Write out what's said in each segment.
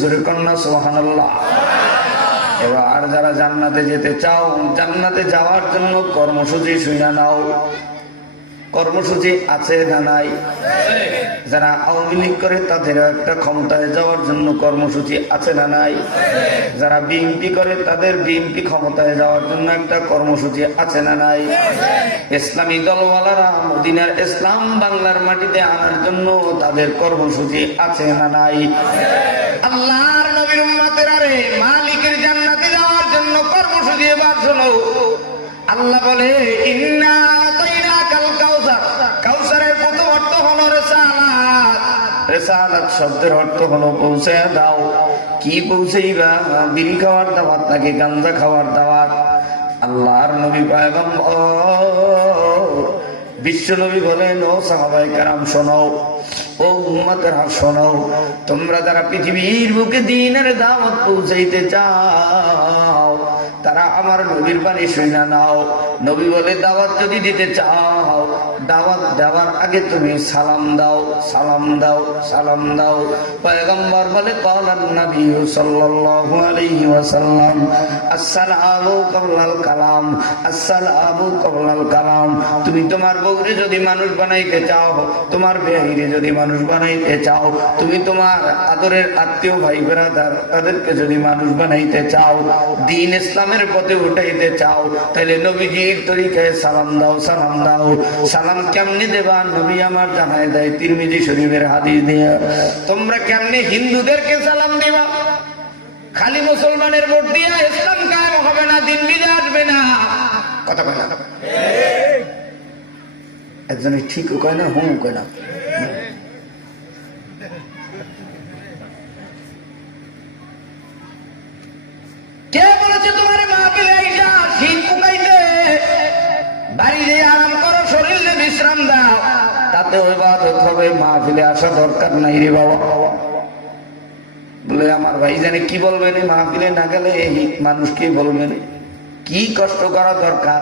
সুবহানাল্লাহ। এবার যারা জান্নাতে যেতে চাও, জান্নাতে যাওয়ার জন্য কর্মসূচি শুনে নাও। কর্মসূচি আছে না নাই? যারা আওয়ামী লীগ করে তাদের একটা ক্ষমতায় যাওয়ার জন্য কর্মসূচি আছে না নাই? যারা বিএনপি করে তাদের বিএনপি ক্ষমতায় যাওয়ার জন্য একটা কর্মসূচি আছে না নাই? ইসলামী দলওয়ালারা মদিনার ইসলাম বাংলার মাটিতে আনার জন্য তাদের কর্মসূচি আছে না নাই? আল্লাহর নবীর উম্মতেরা রে, মালিকের জান্নাতে যাওয়ার জন্য কর্মসূচি এবার শোনো। আল্লাহ বলে ইন্না আতাইনাকাল কাউসার। কাউসারের প্রথম অর্থ হলো রিসালাত। রিসালাত শব্দের অর্থ হলো পৌঁছে দাও। কি পৌঁছাইবা? বিড়ি খাওয়ার দাওয়াত নাকি গাঞ্জা খাওয়ার দাওয়াত? আল্লাহর নবী পয়গম্বর বিশ্ব নবী বলেন, ও সাহাবায়ে কেরাম শোনো, ও উম্মতেরা শোনো, তোমরা যারা পৃথিবীর বুকে দ্বীনের দাওয়াত পৌঁছাইতে চাও তারা আমার নবীর বাণী শুনে নাও। নবী বলে দাওয়াত যদি দিতে চাও, দাওয়াত দেওয়ার আগে তুমি সালাম দাও, সালাম দাও, সালাম দাও। পয়গম্বর বলে ক্বালান নবী সাল্লাল্লাহু আলাইহি ওয়াসাল্লাম আসসালামু ক্বাবলাল কালাম, আসসালামু ক্বাবলাল কালাম। তুমি তোমার বউরে যদি মানুষ বানাইতে চাও, তোমার বেয়াইরে যদি মানুষ বানাইতে চাও, তুমি তোমার আদরের আত্মীয় ভাই ব্রাদার তাদেরকে যদি মানুষ বানাইতে চাও, দ্বীন ইসলামের পথে উঠাইতে চাও, তাহলে নবীজির তরিকায় সালাম দাও, সালাম দাও। সালাম কেমনে দেবা? নবী আমার জানায় দেয় তিরমিজি শরীফের হাদিস দিয়ে। তোমরা কেমনে হিন্দুদেরকে সালাম দিবা? খালি মুসলমানের ভোট দিয়া ইসলাম কায়েম হবে না, দিন বিজয় আসবে না। কথা কয় না? একজনে ঠিকও কয় না, হুঁ কয় না। কে বলেছে তোমার মাহফিলে আইসা শীত পুকাইতে? বাড়ি যেয়ে আরাম করো, শরীরে বিশ্রাম দাও, তাতে ইবাদত হবে। মাহফিলে আসা দরকার নাই রে বাবা। বলে আমার ভাই জানে কি বলবেন, মাহফিলে না গেলে মানুষ কি বলবেন? কি কষ্ট করা দরকার?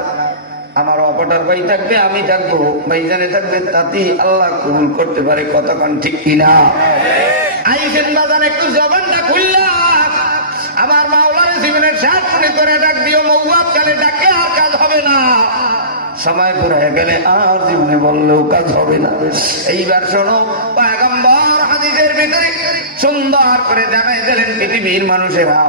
আমার অপটার ভাই থাকবে, আমি থাকবো, ভাইজানে থাকবে, তাতেই আল্লাহ কবুল করতে পারে। কতক্ষণ ঠিক কিনা? আইসেন বাজান একটু জবানটা খুললা আমার মাওলানা জীবনের সাথ করে ডাক দিও। মৌয়াব কালে ডাকে আর কাজ হবে না, সময় ফুরায় গেলে আর জীবনে বললেও কাজ হবে না। এইবার শোনো, পয়গম্বর হাদিসের ভিতরে সুন্দর করে জানাই দিলেন, পৃথিবীর মানুষেরা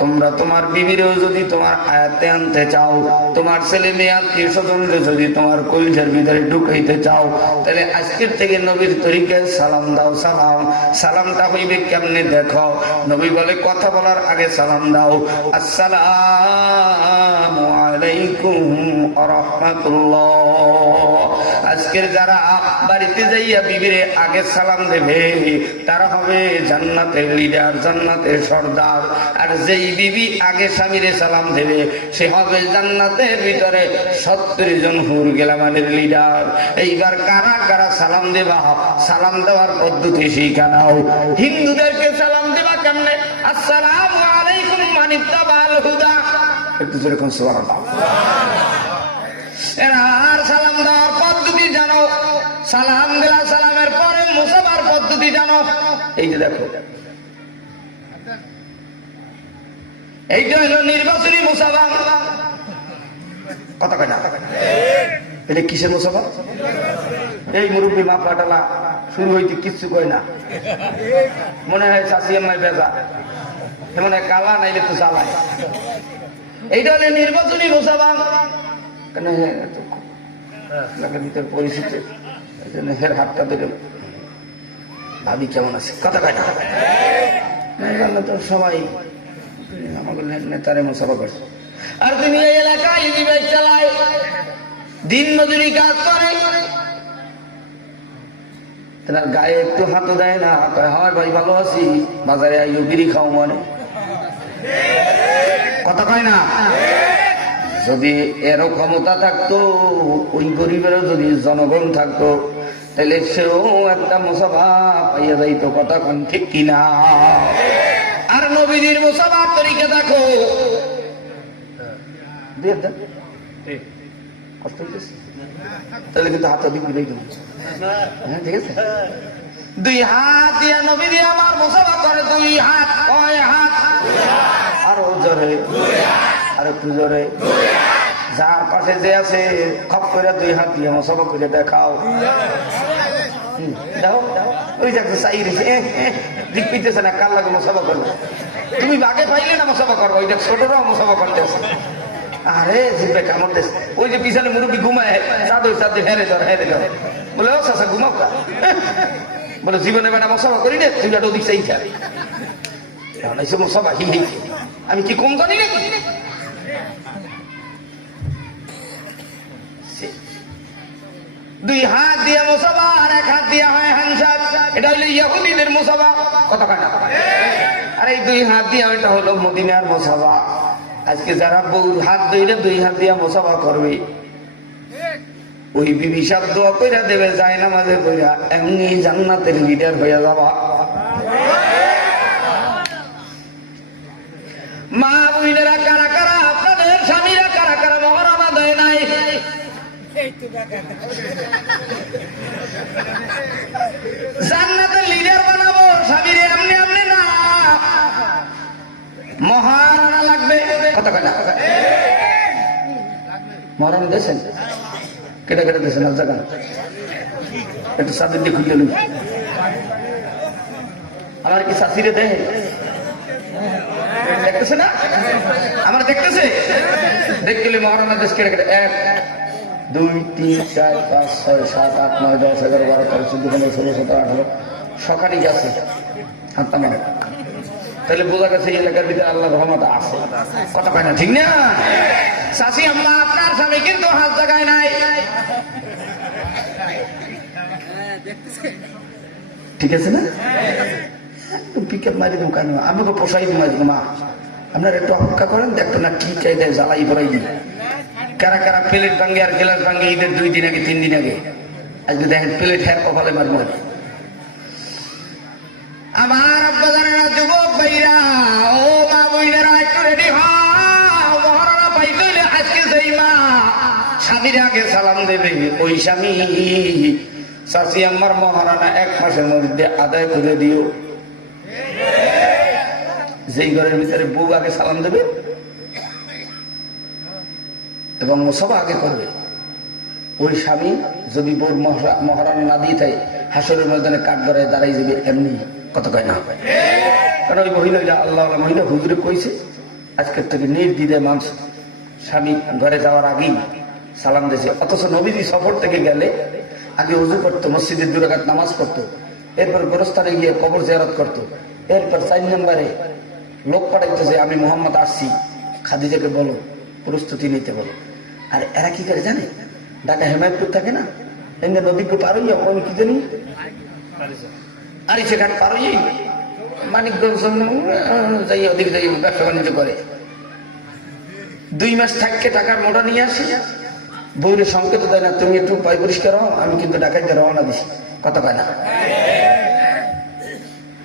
তোমরা তোমার বিবিরেও যদি তোমার আয়াতে আনতে চাও, তোমার ছেলে মেয়ে আত্মীয় স্বজনকে যদি তোমার কলিজার ভিতরে ঢুকাইতে চাও, তাহলে আজকের থেকে নবীর তরিকায় সালাম দাও। সালাম, সালামটা হইবে কেমনে দেখো। নবী বলে কথা বলার আগে সালাম দাও, আসসালামু আলাইকুম ওয়া রাহমাতুল্লাহ। আজকের যারা বাড়িতে যাইয়া বিবিরে আগে সালাম দেবে তারা হবে জান্নাতের লিডার, জান্নাতের সর্দার। আর যেই বিবি আগে স্বামীরে সালাম দেবে সে হবে জান্নাতের ভিতরে 70 জন হুর গেলামানের লিডার। এইবার কারা কারা সালাম দেবা? সালাম দেওয়ার পদ্ধতি শিখা নাও। হিন্দুদেরকে সালাম দেবা কেমনে? আসসালামু আলাইকুম মান ইত্তাবাল হুদা। একটু যেরকম সুবহানাল্লাহ। আর সালাম দেওয়ার পদ্ধতি জানো? সালাম দিলা, সালামের পরে মুসাফার পদ্ধতি জানো? এই যে দেখো, এইটা হলো নির্বাচনী মুসাফা। কথা কয় না? এটা কিসের মুসাফা? এই মুরব্বী মা পাটালা শুরু হইতে কিচ্ছু কয় না, মনে হয় চাষি আম্মাই বেজা, মনে হয় কালা নাইলে তো চালায়। এইটা হলো নির্বাচনী মুসাফা। কেন ভিতরে পরিস্থিতি হের হাতটা ধরে ভাবি কেমন আছে? কথা কয় না? তো সবাই আমাকে নেতারে মুসাফা করছে। আর তুমি এই এলাকায় ইজিবাইক চালায়, দিন মজুরি কাজ করে, তার গায়ে একটু হাতও দেয় না, হয় ভাই ভালো আছি, বাজারে আইও বিড়ি খাও মানে। কথা কয় না? যদি এরও ক্ষমতা থাকতো, ওই গরিবেরও যদি জনগণ থাকতো, তাহলে সেও একটা মুসাফা পাইয়া যাইতো। কথা কোন ঠিক কিনা? আর নবীজির মুসাফার তরিকা দেখো। কষ্ট হইতেছে তাহলে কিন্তু হাত দিক দিলেই, হ্যাঁ ঠিক আছে। দুই হাত দিয়া নবী দিয়ে আমার মুসাফা করে, দুই হাত, কয় হাত? আরো জোরে, আর একটু জোরে। যার পাশে যে আছে খপ করে দুই হাত দিয়ে মুসাফা করে দেখাও। দাও ওই যাচ্ছে চাই রয়েছে, দিক পিতেছে না, কার লাগে মুসাফা করবে? তুমি বাগে পাইলে না মুসাফা করবো, ওই দেখ ছোটরাও মুসাফা করতেছে। আরে জিব্বে কামড় দেশ। ওই যে পিছনে মুরব্বী ঘুমায়, চাঁদ হেরে ধর, হেরে ধর, বলে ও চাষা ঘুমাও কা? বলে জীবনে বেটা মুসাফা করি না, তুই বেটা ওদিক চাই খা। মুসাফা হি হি, আমি কি কম জানি না? দুই হাত দিয়ে মুসাফা আর এক হাত দিয়ে হয় হ্যান্ডশেক, এটা হলো ইহুদিদের মুসাফা। কথা কয় না? আর এই দুই হাত দিয়ে এটা হলো মদিনার মুসাফা। আজকে যারা বউর হাত ধরে দুই হাত দিয়ে মুসাফা করবে, ওই বিবি সাহেব দোয়া কইরা দেবে, যায় না মাঝে কইরা এমনি জান্নাতের লিডার হয়ে যাবা। মা বুইনেরা কারা কারা, আপনাদের স্বামীরা কারা কারা মহরমা দেয় নাই? জান্নাতের লিডার বানাবো স্বামীরে, এমনি এমনি না, মহারানা লাগবে। কথা কয় না? মহারানা দিয়েছেন? কেটে কেটে দিয়েছেন? আর জায়গা একটু সাদের দিয়ে খুঁজে নিন। আমার কি শাশিরে দেয়? দেখতেছে না? আমার দেখতেছে? দেখলে মহারানা দেশ কেটে কেটে 1 2 3 4 5 6 7 8 9 10 11 12 13 14 15 16 17 18 সকালই গেছে হাতটা মানে। তাহলে বোঝা গেছে এই এলাকার ভিতরে আল্লাহর রহমত আছে। কথা কয় না? ঠিক না? শাশি আম্মা, আপনার স্বামী কিন্তু হাত জায়গায় নাই। ঠিক আছে না? পিকআপ মারি দেবো কেন? আমাকে পোষাই দিই মারি মা, আপনার একটু অপেক্ষা করেন, দেখতো না কি চাই দেয়, জ্বালাই ভরাই দিই। কারা কারা প্লেট ভাঙ্গে আর গ্লাস ভাঙ্গে ঈদের 2 দিন আগে 3 দিন আগে? আজকে দেখেন প্লেট হ্যার কপালে মারবো। আমার আব্বাজানেরা, যুবক ভাইরা, ও মা বইনেরা, একটু রেডি হও। মহারানা পাইতে হইলে আজকে যেই মা স্বামীর আগে সালাম দেবে, ওই স্বামী শাশি আম্মার মহারানা 1 মাসের মধ্যে আদায় করে দিও। যেই ঘরের ভিতরে বউ আগে সালাম দেবে এবং মুসাফা আগে করবে, ওই স্বামী যদি বউর মহারানা না দিয়ে থাকে, হাসরের ময়দানে কাঠ গড়ায় দাঁড়াই যাবে এমনি। কত কয় না? কারণ ওই মহিলা, আল্লাহ মহিলা হুজুরে কইছে আজকের থেকে নির্দ্বিধায় মানুষ স্বামী ঘরে যাওয়ার আগেই সালাম দিয়েছে। অথচ নবীজি সফর থেকে গেলে আগে উযু করতো, মসজিদে 2 রাকাত নামাজ পড়তো, এরপর গোরস্থানে গিয়ে কবর জিয়ারত করতো, এরপর 4 নম্বরে লোক পাঠাইতো যে আমি মোহাম্মদ আসছি, খাদিজাকে বলো প্রস্তুতি নিতে বলো। আর এরা কি করে জানে? ঢাকা হেমায়তপুর থাকে না, এমনি নদীকে পার হইয়া আমি কি জানি আরিচে ঘাট পার হইয়াই মানিকগঞ্জ যাই ওদিকে যাই ব্যবসা বাণিজ্য করে। 2 মাস থাকতে টাকার মোটা নিয়ে আসি, বউরে সংকেত দেয় না, তুমি একটু পাই পরিষ্কার হও, আমি কিন্তু ঢাকায় রওনা দিছি। কথা কয় না?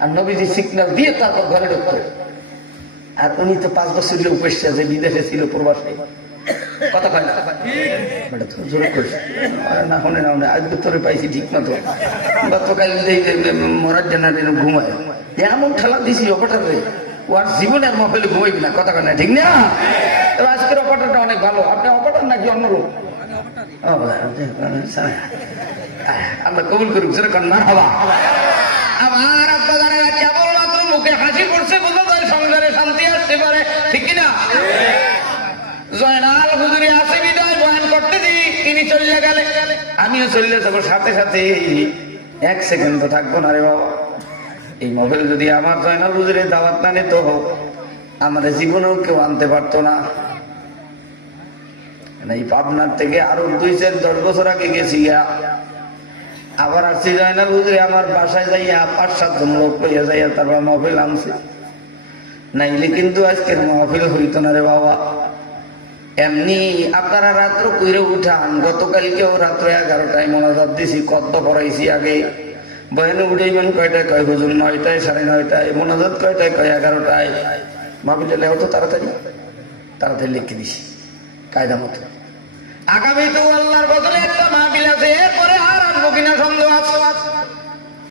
আর নবীজি সিগন্যাল দিয়ে তারপর ঘরে ঢুকতো। আর উনি তো 5 বছর উপেক্ষা, যে বিদেশে ছিল প্রবাসে। কথা কয় না? জোরে করছে না, শোনে না, আজকে তোরে পাইছি ঠিক মতো। গতকাল মরার জেনারে ঘুমায়, এমন ঠেলা দিছি অপাটারে, ও আর জীবনের মহলে ঘুমাইবি না। কথা কয় না? ঠিক না? তবে আজকের অপাটারটা অনেক ভালো। আপনি অপাটার নাকি অন্য লোক? আমরা কবুল করুক, জোরে কর না হবা। আমার আব্বা জানেরা কেবলমাত্র মুখে হাসি পড়ছে, বোঝা যায় সংসারে শান্তি আসতে পারে। ঠিক কিনা? জয়নাল হুজুরি আছে বিদায় বয়ান করতে দিই, তিনি চলে গেলে আমিও চলে যাবো সাথে সাথে। 1 সেকেন্ড থাকবো না রে বাবা। এই মোবাইল যদি আমার জয়নাল হুজুরের দাওয়াত না নিত, আমাদের জীবনেও কেউ আনতে পারতো না। এই পাবনার থেকে আরো 2-4-10 বছর আগে গেছি, আবার আসছি জয়নাল হুজুরে আমার বাসায় যাইয়া 5-7 জন লোক লইয়া যাইয়া তারপর মহফিল আনছে। নাইলে কিন্তু আজকের মহফিল হইতো না রে বাবা। এমনি আপনারা রাত্র কইরে উঠান, গতকালকেও রাত্র 11টায় মোনাজাত দিছি, কত পড়াইছি আগে। বয়ানে উঠাইবেন কয়টায়? কয় হুজুর 9টায়, 9:30টায়। মোনাজাত কয়টায়? কয় 11টায়। মাহফিলে লেও তো তাড়াতাড়ি তাড়াতাড়ি লিখে দিছি কায়দা মতো। আগামী তো আল্লাহর বদলে একটা মাহফিল আছে, এরপরে আর আনবো কিনা সন্দেহ আছে।